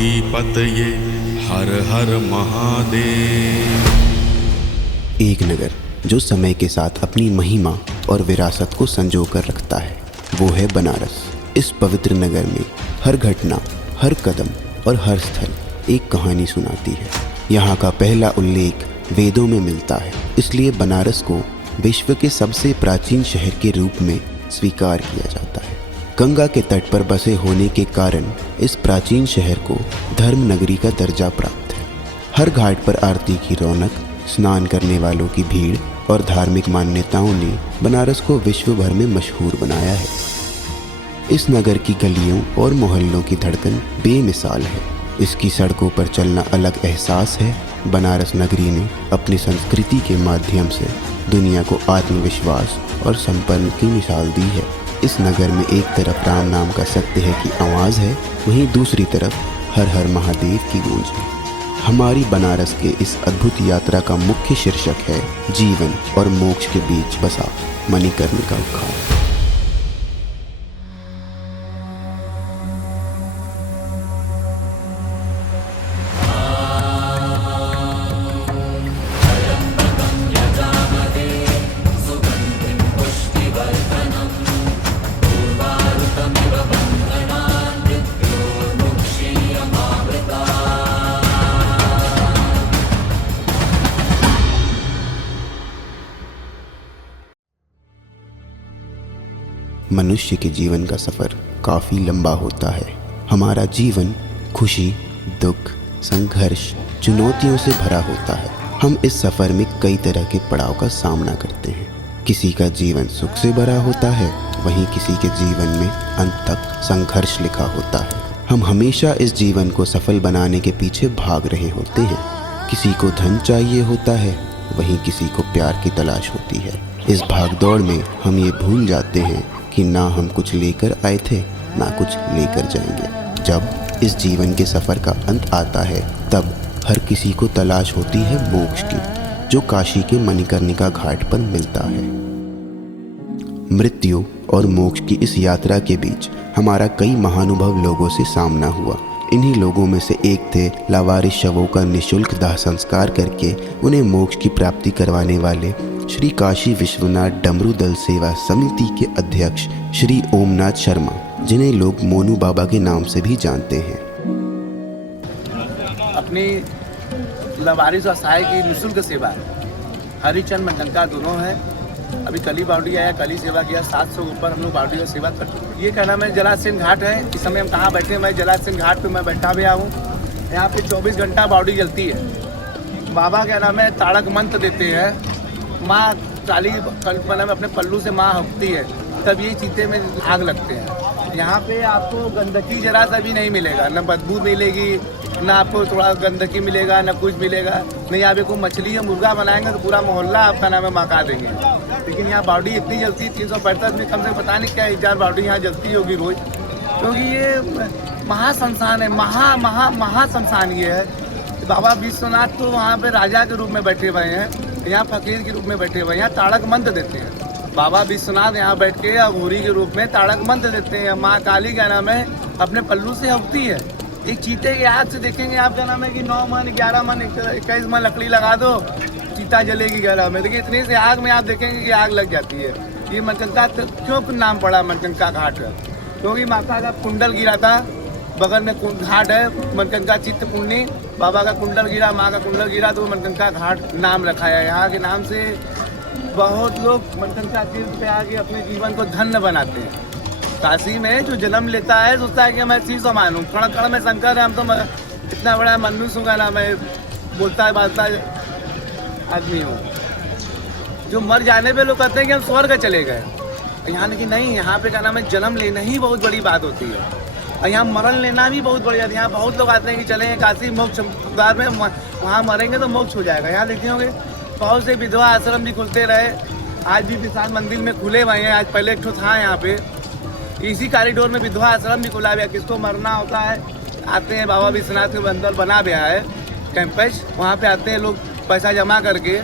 पार्वतीपतये हर हर महादेव। एक नगर जो समय के साथ अपनी महिमा और विरासत को संजो कर रखता है वो है बनारस। इस पवित्र नगर में हर घटना, हर कदम और हर स्थल एक कहानी सुनाती है। यहाँ का पहला उल्लेख वेदों में मिलता है, इसलिए बनारस को विश्व के सबसे प्राचीन शहर के रूप में स्वीकार किया जाता है। गंगा के तट पर बसे होने के कारण इस प्राचीन शहर को धर्म नगरी का दर्जा प्राप्त है। हर घाट पर आरती की रौनक, स्नान करने वालों की भीड़ और धार्मिक मान्यताओं ने बनारस को विश्व भर में मशहूर बनाया है। इस नगर की गलियों और मोहल्लों की धड़कन बेमिसाल है। इसकी सड़कों पर चलना अलग एहसास है। बनारस नगरी ने अपनी संस्कृति के माध्यम से दुनिया को आत्मविश्वास और संपन्न की मिसाल दी है। इस नगर में एक तरफ राम नाम का सत्य है की आवाज़ है, वहीं दूसरी तरफ हर हर महादेव की गूंज है। हमारी बनारस के इस अद्भुत यात्रा का मुख्य शीर्षक है जीवन और मोक्ष के बीच बसा मणिकर्णिका घाट। मनुष्य के जीवन का सफ़र काफ़ी लंबा होता है। हमारा जीवन खुशी, दुख, संघर्ष, चुनौतियों से भरा होता है। हम इस सफ़र में कई तरह के पड़ाव का सामना करते हैं। किसी का जीवन सुख से भरा होता है, वहीं किसी के जीवन में अंत तक संघर्ष लिखा होता है। हम हमेशा इस जीवन को सफल बनाने के पीछे भाग रहे होते हैं। किसी को धन चाहिए होता है, वहीं किसी को प्यार की तलाश होती है। इस भागदौड़ में हम ये भूल जाते हैं कि ना हम कुछ लेकर आए थे, ना कुछ लेकर जाएंगे। जब इस जीवन के सफ़र का अंत आता है, तब हर किसी को तलाश होती है मोक्ष की, जो काशी के मणिकर्णिका घाट पर मिलता है। मृत्यु और मोक्ष की इस यात्रा के बीच हमारा कई महानुभव लोगों से सामना हुआ। इन्हीं लोगों में से एक थे लावारिस शवों का निःशुल्क दाह संस्कार करके उन्हें मोक्ष की प्राप्ति करवाने वाले श्री काशी विश्वनाथ डमरू दल सेवा समिति के अध्यक्ष श्री ओमनाथ शर्मा, जिन्हें लोग मोनू बाबा के नाम से भी जानते हैं। अपनी लावारिस असहाय की निःशुल्क सेवा हरिचंद मंडलका दोनों है। अभी कली बावड़ी आया, कली सेवा किया, 700 ऊपर हम लोग बावड़ी का सेवा करते हैं। ये क्या नाम है, जलासिन घाट है। इस समय हम कहाँ बैठे हैं, मैं जलासिन घाट पे मैं बैठा हुआ हूँ। यहाँ पे 24 घंटा बावड़ी जलती है। बाबा क्या नाम है, ताड़क मंत्र देते हैं। माँ काली अपने पल्लू से माँ हकती है, तब ये चीते में आग लगते हैं। यहाँ पे आपको गंदगी जरा सा भी नहीं मिलेगा, न बदबू मिलेगी, ना आपको थोड़ा गंदगी मिलेगा, ना कुछ मिलेगा। नहीं यहाँ पे कोई मछली या मुर्गा बनाएंगे तो पूरा मोहल्ला आपका नाम है मका देंगे। लेकिन यहाँ बावड़ी इतनी जलती है, 365 में कम से पता नहीं क्या 1000 बावड़ी यहाँ जलती होगी रोज, क्योंकि ये महाशमशान है। महाशमशान ये है। बाबा विश्वनाथ तो वहाँ पे राजा के रूप में बैठे हुए हैं, यहाँ फकीर के रूप में बैठे हुए हैं। यहाँ ताड़क मंत्र देते हैं। बाबा विश्वनाथ यहाँ बैठ के अघोरी के रूप में ताड़क मंत्र देते हैं। माँ काली का नाम है अपने पल्लू से हकती है। एक चीते के आग से देखेंगे आप, क्या नाम है कि 9 मन 11 मन 21 मन लकड़ी लगा दो, चीता जलेगी गला में। देखिए इतनी से आग में आप देखेंगे कि आग लग जाती है। ये मणिकर्णिका क्यों नाम पड़ा मणिकर्णिका घाट का, क्योंकि माता का कुंडल गिरा था। बगल में घाट है मणिकर्णिका चित्त पुण्य, बाबा का कुंडल गिरा, माँ का कुंडल गिरा, तो मणिकर्णिका घाट नाम रखा है। यहाँ के नाम से बहुत लोग मणिकर्णिका तीर्थ पे आके अपने जीवन को धन्य बनाते हैं। काशी में जो जन्म लेता है सोचता है कि मैं शीश समान हूँ, कण कण में शंकर है, हम तो इतना बड़ा मनुष्य का नाम है, बोलता है बातता आदमी हूँ। जो मर जाने पे लोग कहते हैं कि हम स्वर्ग चले गए। यहाँ लेकिन नहीं, यहाँ पे क्या नाम है, जन्म लेना ही बहुत बड़ी बात होती है, और यहाँ मरण लेना भी बहुत बड़ी बात है। यहाँ बहुत लोग आते हैं कि चलें काशी मोक्ष द्वार में, वहाँ मरेंगे तो मोक्ष हो जाएगा। यहाँ देखे होंगे बहुत से विधवा आश्रम भी खुलते रहे, आज भी विशाल मंदिर में खुले हुए हैं। आज पहले एक ठो था यहाँ पे, इसी कॉरिडोर में विधवा आश्रम भी खुला हुआ है। किसको मरना होता है आते हैं, बाबा विश्वनाथ के अंदर बना गया है कैंपस, वहाँ पे आते हैं लोग पैसा जमा करके,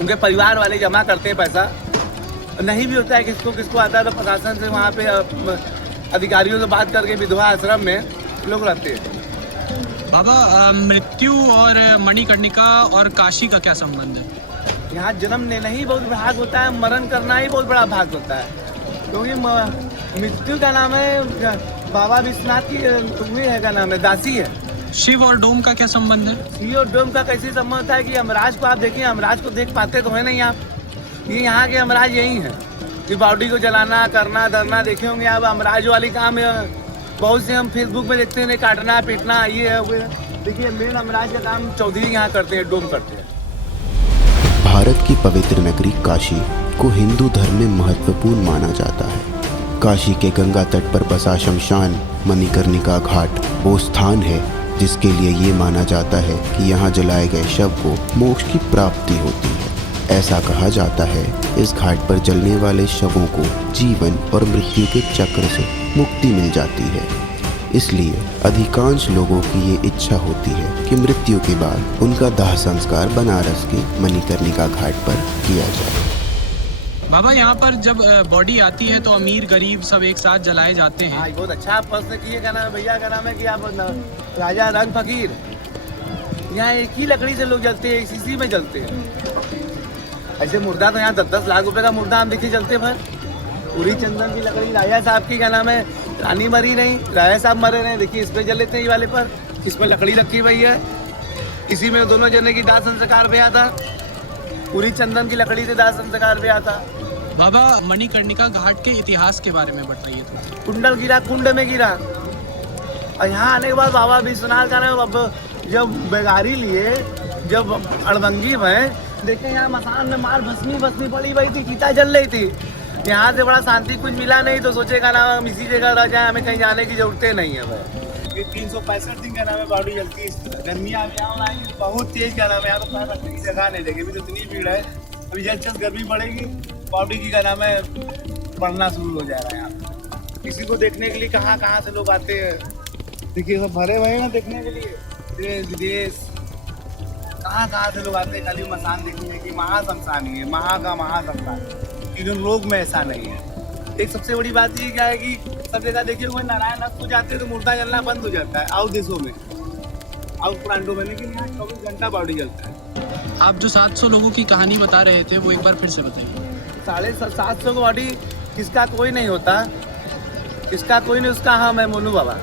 उनके परिवार वाले जमा करते हैं पैसा। नहीं भी होता है किसको आता है तो प्रशासन से वहाँ पे अधिकारियों से बात करके विधवा आश्रम में लोग रहते हैं। बाबा मृत्यु और मणिकर्णिका और काशी का क्या संबंध है? यहाँ जन्म लेना ही बहुत भाग होता है, मरण करना ही बहुत बड़ा भाग होता है। क्योंकि मृत्यु का नाम है बाबा विश्वनाथ की हुई है, का नाम है दासी है। शिव और डोम का क्या संबंध है? शिव और डोम का कैसे संबंध है कि यमराज को आप देखिए, यमराज को देख पाते तो है नहीं आप। ये यहाँ के यमराज यही है कि बॉडी को जलाना करना धरना देखे होंगे आप। यमराज वाली काम बहुत से हम फेसबुक में देखते हैं, काटना पीटना ये है वो है। देखिए मेन यमराज का काम चौधरी यहाँ करते हैं, डोम करते हैं। भारत की पवित्र नगरी काशी को हिंदू धर्म में महत्वपूर्ण माना जाता है। काशी के गंगा तट पर बसा शमशान मणिकर्णिका घाट वो स्थान है जिसके लिए ये माना जाता है कि यहाँ जलाए गए शव को मोक्ष की प्राप्ति होती है। ऐसा कहा जाता है इस घाट पर जलने वाले शवों को जीवन और मृत्यु के चक्र से मुक्ति मिल जाती है। इसलिए अधिकांश लोगों की ये इच्छा होती है कि मृत्यु के बाद उनका दाह संस्कार बनारस के मणिकर्णिका घाट पर किया जाए। बाबा यहाँ पर जब बॉडी आती है तो अमीर गरीब सब एक साथ जलाए जाते हैं। हाँ बहुत अच्छा आप प्रश्न किए। क्या नाम है भैया, का नाम है कि आप राजा रंग फकीर। यहाँ एक ही लकड़ी से लोग जलते हैं, इसी में जलते हैं। ऐसे मुर्दा तो यहाँ 10-10 लाख रुपए का मुर्दा हम देखिए जलते भर। पूरी चंदन की लकड़ी राजा साहब की, क्या नाम है, रानी मरी नहीं, राजा साहब मरे नहीं। देखिए इस पे जल लेते हैं, ये वाले पर इसमें लकड़ी रखी हुई है। इसी में दोनों जने की दाह संस्कार भी आता। पूरी चंदन की लकड़ी से दाह संस्कार भी आता। बाबा मणिकर्णिका घाट के इतिहास के बारे में बताइए तो। कुंडल गिरा, कुंड में गिरा। और यहाँ आने के बाद बाबा विश्वनाथ का नाम, अब जब बेगारी लिए, जब अड़भंगी में देखे यहाँ मसान में मार भस्मी पड़ी हुई थी, चिता जल रही थी। यहाँ से बड़ा शांति कुछ मिला नहीं तो सोचे का नाम हम इसी जगह रह जाए, हमें कहीं जाने की जरूरत नहीं है भाई। ये 365 दिन का नाम है बॉडी जलती है। गर्मियाँ में यहाँ आएंगी बहुत तेज, क्या नाम है, यहाँ तो पैर रखने की जगह नहीं देगी। अभी तो इतनी भीड़ है, अभी जल्द गर्मी बढ़ेगी, बॉडी की, का नाम है, बढ़ना शुरू हो जा रहा है यहाँ। किसी को देखने के लिए कहाँ कहाँ से लोग आते हैं। देखिए सब भरे हुए हैं देखने के लिए, देश विदेश कहाँ से लोग आते हैं खाली मसान देखने की। महाशमशान ही है, महाशमशान। इधर लोग में ऐसा नहीं है। एक सबसे बड़ी बात ये क्या है कि सब जगह देखिए कोई नारायण अस्त हो जाते हैं तो मुर्दा जलना बंद हो जाता है आउट देशों में, आउट प्रांतों में, लेकिन यहाँ 24 घंटा बॉडी जलता है। आप जो 700 लोगों की कहानी बता रहे थे वो एक बार फिर से बताइए। 750 बॉडी किसका कोई नहीं होता, किसका कोई नहीं, उसका हम है मोनू बाबा।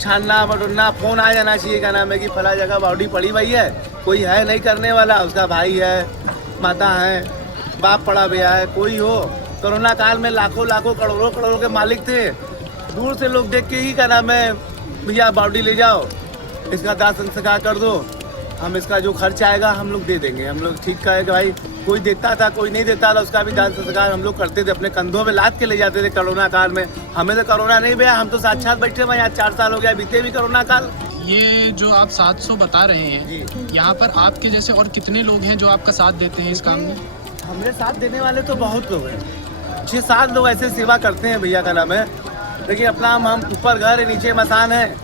छानना बटोरना, फोन आ जाना चाहिए, का नाम है कि फला जगह बॉडी पड़ी हुई है, कोई है नहीं करने वाला, उसका भाई है, माता है, बाप पड़ा भैया है, कोई हो। कोरोना काल में लाखों करोड़ों के मालिक थे। दूर से लोग देख के ही, का नाम है, भैया बॉडी ले जाओ, इसका दाह संस्कार कर दो, हम इसका जो खर्च आएगा हम लोग दे देंगे। हम लोग ठीक कहेंगे भाई, कोई देता था कोई नहीं देता था, उसका भी दाह संस्कार हम लोग करते थे, अपने कंधों में लाद के ले जाते थे। कोरोना काल में हमें तो कोरोना नहीं भैया, हम तो साक्षात बैठे हुए यहाँ 4 साल हो गया, बीते भी कोरोना काल। ये जो आप 700 बता रहे हैं, यहाँ पर आपके जैसे और कितने लोग हैं जो आपका साथ देते हैं इस काम में? हमें साथ देने वाले तो बहुत लोग हैं, 6-7 लोग ऐसे सेवा करते हैं भैया, का नाम है। देखिए अपना हम ऊपर घर है, नीचे मसान है।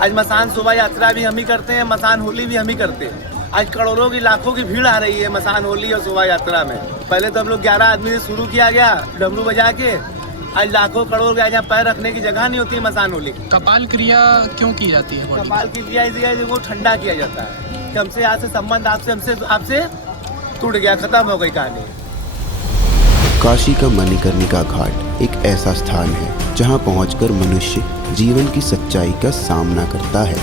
आज मसान शोभा यात्रा भी हम ही करते हैं, मसान होली भी हम ही करते हैं। आज करोड़ों की लाखों की भीड़ आ रही है मसान होली और शोभा यात्रा में। पहले तो हम लोग 11 आदमी से शुरू किया गया डमरू बजा के, आज लाखों करोड़ गया, जहाँ पैर रखने की जगह नहीं होती है मसान होली। कपाल क्रिया क्यों की जाती है? कपाल की क्रिया इसलिए वो ठंडा किया जाता है कि हमसे यहाँ से संबंध आपसे टूट गया, खत्म हो गई कहानी। काशी का मणिकर्णिका घाट एक ऐसा स्थान है जहां पहुंचकर मनुष्य जीवन की सच्चाई का सामना करता है।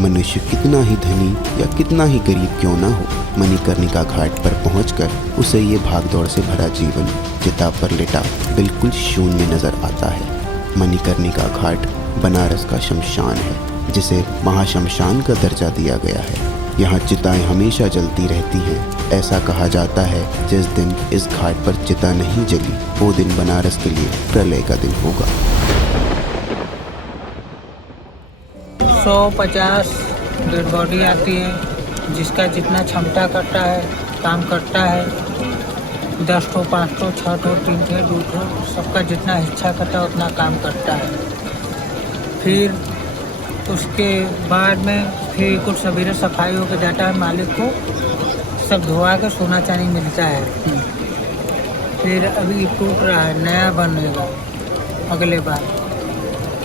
मनुष्य कितना ही धनी या कितना ही गरीब क्यों ना हो, मणिकर्णिका घाट पर पहुंचकर उसे ये भागदौड़ से भरा जीवन चिता पर लेटा बिल्कुल शून्य नजर आता है। मणिकर्णिका घाट बनारस का शमशान है जिसे महाशमशान का दर्जा दिया गया है। यहाँ चिताएं हमेशा जलती रहती हैं। ऐसा कहा जाता है जिस दिन इस घाट पर चिता नहीं जली वो दिन बनारस के लिए प्रलय का दिन होगा। 150 डेड बॉडी आती है, जिसका जितना क्षमता करता है काम करता है। 10 ठो 5 ठो 6 ठो 3 ठो 2 ठो सबका जितना इच्छा करता है उतना काम करता है। फिर उसके बाद में फिर कुछ सवेरे सफाई होकर जाता है, मालिक को सब धोआ के सोना चांदी मिलता है। फिर अभी टूट रहा है, नया बनेगा अगले बार,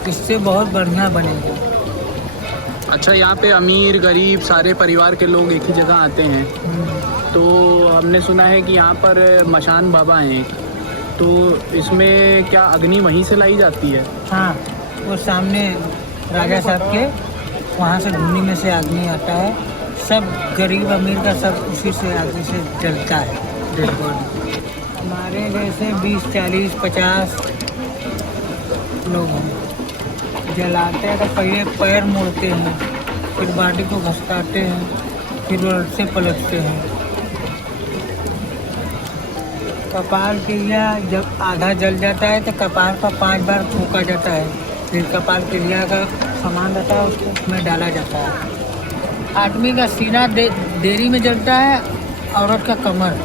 इससे बहुत बढ़िया बनेगा। अच्छा, यहाँ पे अमीर गरीब सारे परिवार के लोग एक ही जगह आते हैं। तो हमने सुना है कि यहाँ पर मशान बाबा हैं, तो इसमें क्या अग्नि वहीं से लाई जाती है? हाँ, वो सामने राजा साहब के वहाँ से धुनी में से आदमी आता है। सब गरीब अमीर का सब उसी से आदमी से जलता है डेड बॉडी। हमारे जैसे 20, 40, 50 लोग हैं। जलाते हैं तो पहले पैर मोड़ते हैं, फिर बॉडी को घसकाते हैं, फिर रोड से पलटते हैं। कपाल क्रिया जब आधा जल जाता है तो कपाल का 5 बार फूका जाता है। फिर कपाल क्रिया का सामान रहता है उसको उसमें डाला जाता है। आदमी का सीना देरी में जलता है, औरत का कमर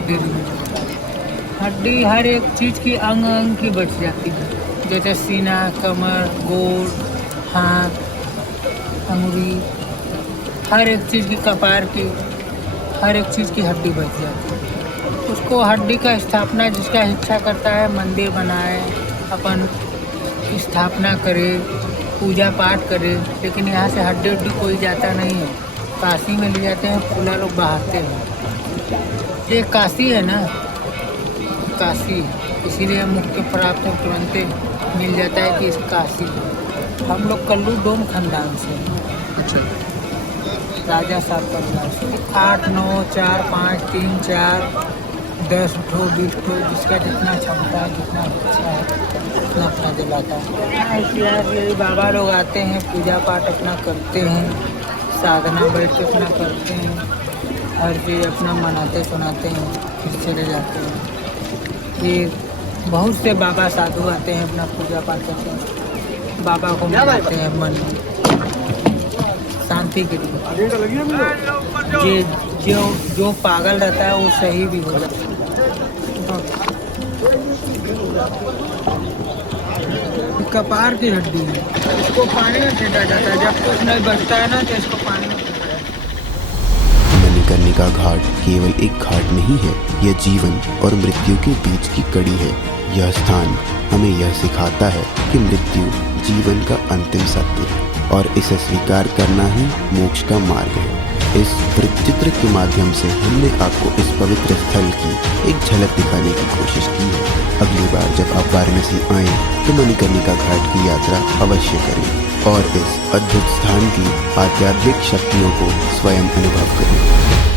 देरी में जलता है। हड्डी हर एक चीज़ की अंग अंग की बच जाती है, जैसे सीना, कमर, गोड़, हाथ, अंगुली, हर एक चीज़ की, कपार की हर एक चीज़ की हड्डी बच जाती है। उसको हड्डी का स्थापना जिसका इच्छा करता है मंदिर बनाए, अपन स्थापना करे, पूजा पाठ करे। लेकिन यहाँ से हड्डी उड्डी कोई जाता नहीं है, काशी में ले जाते हैं, फूला लोग बहाते हैं। ये काशी है ना, काशी, इसीलिए मुख्य प्राप्त तुरंत मिल जाता है कि इस काशी। हम लोग कल्लू डोम खानदान से हैं। अच्छा, राजा साहब परिवार से 8, 9, 4, 5, 3, 4, 10 ठो 20 ठो, जिसका जितना क्षमता है, जितना इच्छा है उतना अपना जलाता है। इसलिए बाबा लोग आते हैं, पूजा पाठ अपना करते हैं, साधना बैठ के अपना करते हैं, हर चीज़ अपना मनाते सुनाते हैं, फिर चले जाते हैं। ये बहुत से बाबा साधु आते हैं, अपना पूजा पाठ करते हैं, बाबा को मनाते हैं मन शांति के लिए। जो पागल रहता है वो सही भी हो जाता है। कपार की हड्डी है, इसको पानी में फेंका जाता है। जब कुछ नहीं बचता है ना तो इसको पानी में फेंका जाता है। मणिकर्णिका घाट केवल एक घाट नहीं है, यह जीवन और मृत्यु के बीच की कड़ी है। यह स्थान हमें यह सिखाता है कि मृत्यु जीवन का अंतिम सत्य है और इसे स्वीकार करना ही मोक्ष का मार्ग है। इस वृत्तचित्र के माध्यम से हमने आपको इस पवित्र स्थल की एक झलक दिखाने की कोशिश की है। अगली बार जब आप वाराणसी आएं तो मणिकर्णिका घाट की यात्रा अवश्य करें और इस अद्भुत स्थान की आध्यात्मिक शक्तियों को स्वयं अनुभव करें।